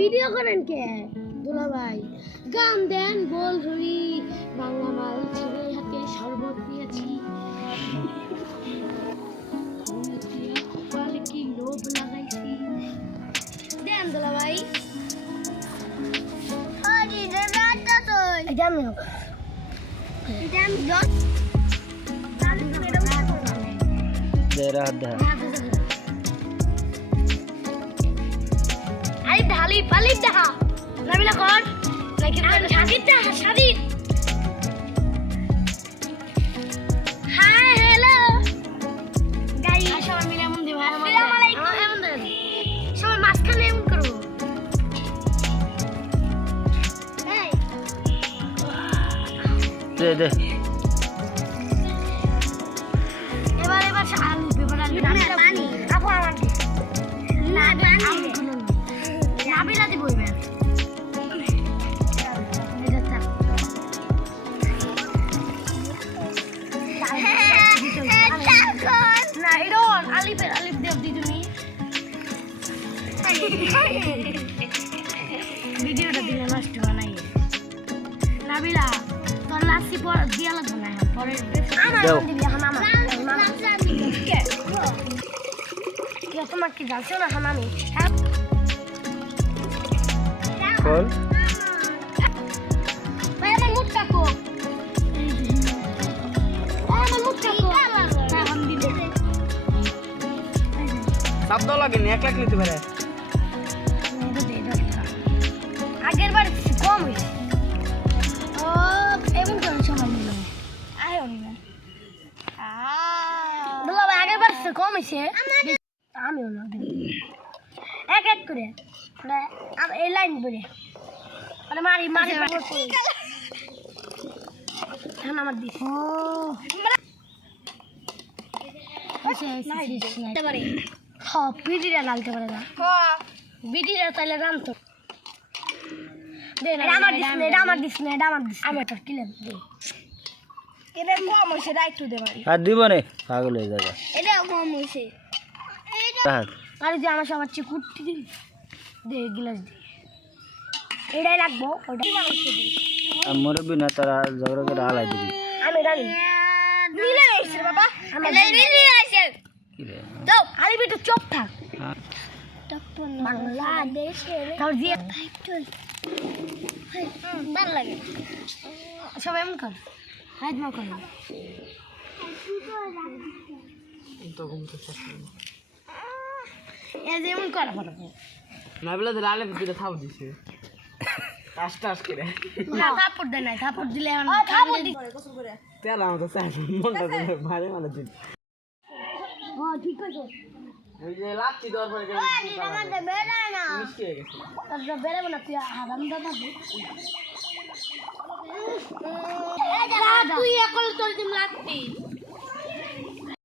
Video করেন কে? দুলা ভাই গান দেন বল হরি বাংলা মাল ছেড়ে হাতে শরবত দিয়েছি। কপালে কি লোভ লাগাইছি দেন দুলা ভাই এটা আমি এটা আমি তেরা দা। ঢালি পালি দেখা নাবিলা কর নাকি শাদির দেখা শাদির হাই হ্যালো গাই সবাই মিলে এমন দিব আসসালামু আলাইকুম। এমন দেন সবাই মাঝখানে এমন করব। এই। দে দে। এবার এবার আলু এবার আলু পানি ভিডিওটা দিলে নষ্ট বানাই নাবিলা তোর লাসি পর দিয়া লাগবে না পরে তোমার কি জানছো না এখন আমি হ্যাঁ খোল। ভাই আমার মুখ কাকো শব্দ এক লাখ নিতে পারে। আগের বার কম হয়েছে ও এমন করে সবাই মিলে আয় না বললাম আগের বার কম হয়েছে আমিও না এক এক করে মানে এই লাইন ধরে। মানে মারি মারি এখন আমার দিস। ও। বিডিটা নালতে পারে। না। বিডিটা তাহলে রানতো দে আমার দিস না আমার দিস না আমার দিস আমি একটা কিলেন দে এটা কম হয়েছে এটা দে ভাই আর দিব নে পাগল হয়ে যাবে। এটা কম হয়েছে আরে যে আমার সবার চেয়ে কুট্টি দিন দে গিলাস দে। এটাই রাখব ওটা। মুরব্বী না তারা ঝগড়া করে আলাই দিবি। আমি রানি নীলে আইছে বাবা। আমি নীলে আইছে তো আরে বেটা চুপ থাক। বাংলাদেশ তাও দিয়ে ভালো লাগে। সবাই এমন কর হাজমা কর এই যে এমন কর নাবিলা তো লালে ভিতরে থাপ দিছে টাস টাস করে দে না থাপড় দিলে তেলা চাই মনটা ভারে মানে দিন ঠিক আছে ওই যে লাচ্ছি দেওয়ার পরে মিষ্টি হয়ে গেছে। বেড়াবো না তুই হারাম দাদা তুই একল তোর দিন লাগতি